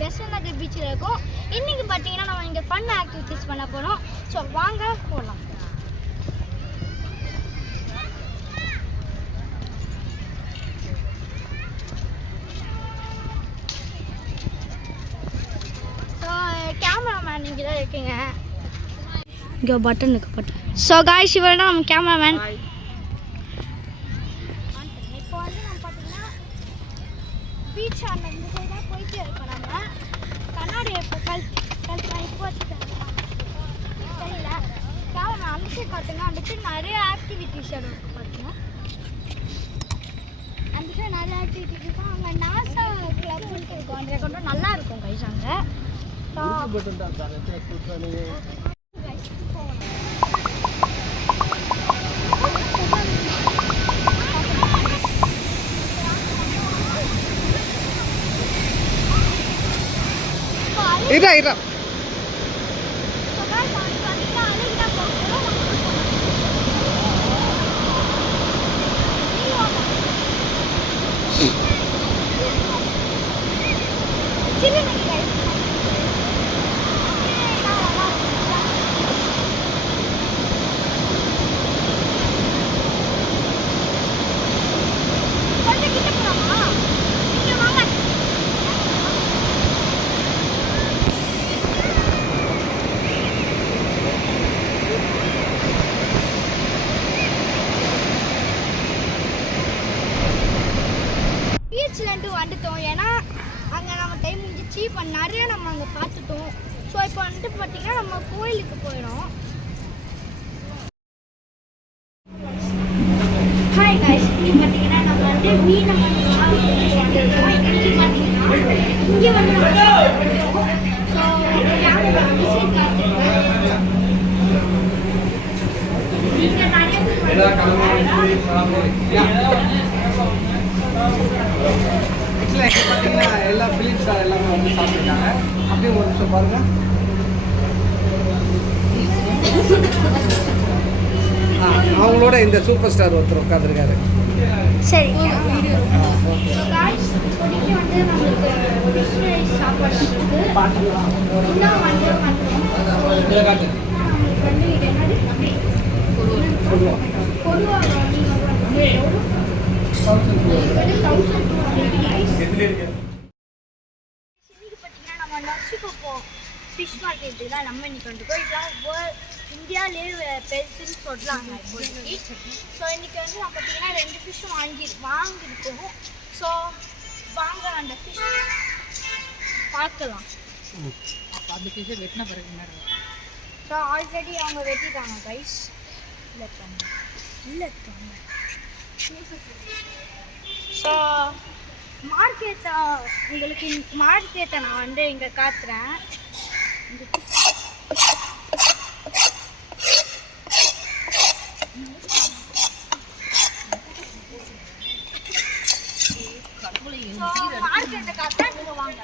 பெசன்ட் நகர் பீச்சில் இருக்கோம். இன்றைக்கி பார்த்தீங்கன்னா நம்ம இங்கே ஃபன் ஆக்டிவிட்டிஸ் பண்ண போகிறோம். ஸோ வாங்க போகலாம். ஸோ கேமராமேன் இங்கே தான் இருக்கீங்க. இங்கே பட்டன் இருக்கு பட்டன். ஸோ காய்ஸ் இவர் தான் நம்ம கேமராமேன். இப்போ வந்து நம்ம பார்த்தீங்கன்னா பீச் அந்த இந்த சைடு தான் போயிட்டு இருக்கோம். நம்ம கண்ணாடி இப்போ கழுத்து இப்போ வச்சுட்டாங்க தெரியல. கேமரா அந்த சைடு பார்த்தீங்கன்னா அந்த சைடு நிறைய ஆக்டிவிட்டிஸ் இருக்கும். பார்த்தீங்கன்னா அந்த சைடு நிறைய ஆக்டிவிட்டிஸ் இருக்கும். அங்கே நாசா கிளப்னு இருக்கும். அந்த கொஞ்சம் நல்லா இருக்கும் கைஸ் அங்கே. இதா இதா பீச்லேருந்து வந்துட்டோம். ஏன்னா அங்கே நம்ம டைம் முடிஞ்சிச்சு. இப்போ நிறைய நம்ம அங்கே பார்த்துட்டோம். ஸோ இப்போ வந்துட்டு பார்த்தீங்கன்னா நம்ம கோயிலுக்கு போயிடும். ஹாய் காய்ஸ், இங்கே பார்த்தீங்கன்னா நம்ம வந்து மீனை வந்து வந்துருக்கோம். இங்கே பார்த்தீங்கன்னா இங்கே வந்து ஸோ கேமரா மிஷின் காத்துருக்கோம். இங்கே நிறைய பார்த்தீங்கன்னா எல்லா பிலிப்ஸ் எல்லாமே வந்து சாப்பிட்டுருக்காங்க. அப்படியே ஒரு நிமிஷம் பாருங்க. அவங்களோட இந்த சூப்பர் ஸ்டார் ஒருத்தர் உட்காந்துருக்காரு. சரி வந்து நம்மளுக்கு சாப்பாடு நம்ம நச்சுக்கோ ஃபிஷ் மார்க்கெட்டு தான் நம்ம இன்னைக்கு வந்துருக்கோம். இதெல்லாம் இந்தியாவிலே பெருசுன்னு சொல்லலாங்க இப்போதைக்கு. ஸோ இன்றைக்கி வந்து நான் பார்த்தீங்கன்னா 2 ஃபிஷ்ஷும் வாங்கியிருக்கோம். ஸோ வாங்க அந்த ஃபிஷ் பார்க்கலாம். அந்த ஃபிஷ்ஷை வெட்டின பிறகு ஸோ ஆல்ரெடி அவங்க வெட்டிட்டாங்க கைஸ். இல்லை ஸோ மார்க்கெட்டை உங்களுக்கு மார்க்கெட்டை நான் வந்து இங்கே காட்டுறேன். மார்க்கெட்டை காட்டுறேன், நீங்கள் வாங்க.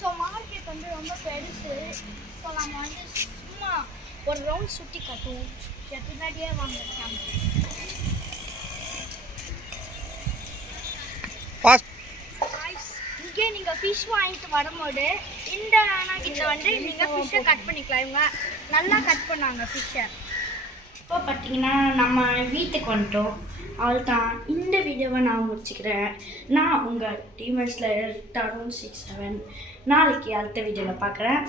ஸோ மார்க்கெட் வந்து ரொம்ப பெருசு. ஸோ நம்ம வந்து சும்மா ஒரு ரவுண்ட் சுற்றி காட்டுவோம். பின்னாடியே வாங்க. இங்கே நீங்கள் ஃபிஷ் வாங்கிட்டு வரும்போது இந்த அண்ணாக்கிட்ட வந்து நீங்கள் ஃபிஷ்ஷை கட் பண்ணிக்கலாம். இவங்க நல்லா கட் பண்ணாங்க ஃபிஷ்ஷை. இப்போ பார்த்தீங்கன்னா நம்ம வீட்டுக்கு வந்துட்டோம். அவ்வளோதான், இந்த வீடியோவை நான் முடிச்சுக்கிறேன். நான் உங்கள் டிமர்ஸில் Tarun67 நாளைக்கு அடுத்த வீடியோவில் பார்க்குறேன்.